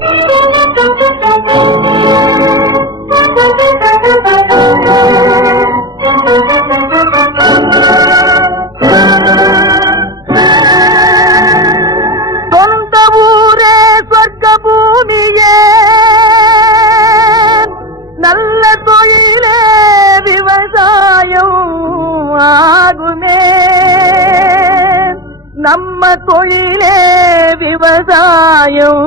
thank you நம்ம தொழிலே விவசாயம்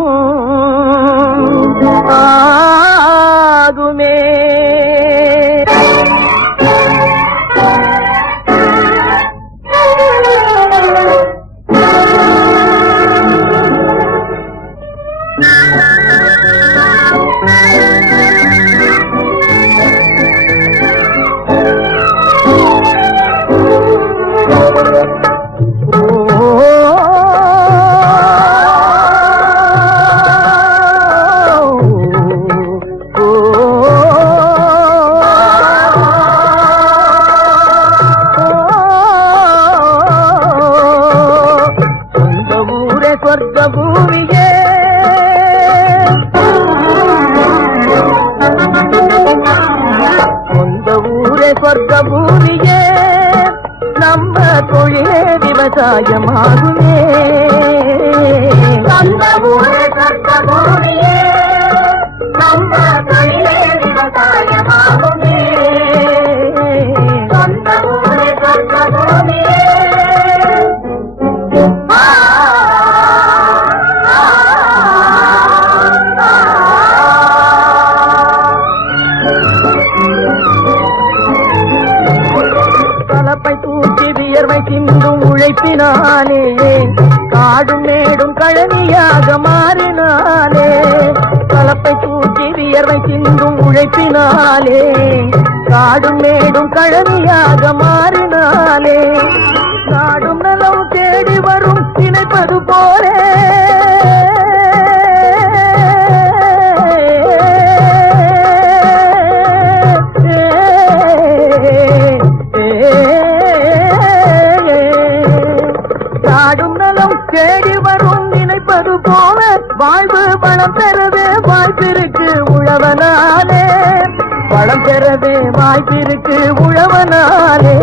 ஆகுமே சொர்க்க பூமியே நம்ம தொழிலே விவசாயமாகுமே. சொந்த ஊரே சொர்க்க பூமியே நம்ம கலப்பை தூக்கி வியர்வை சிந்தும் உழைப்பினானே. காடும் மேடும் கழனியாக மாறினானே. கலப்பை தூக்கி வியர்வை சிந்தும் உழைப்பினாலே. காடும் மேடும் கழனியாக மாறினானே. தேடி வரும் நினைப்பது போல வாழ்வு பலம் பெறவே வாய்ப்பிருக்கு உழவனாலே. பலம் பெறவே வாய்ப்பிருக்கு உழவனாலே.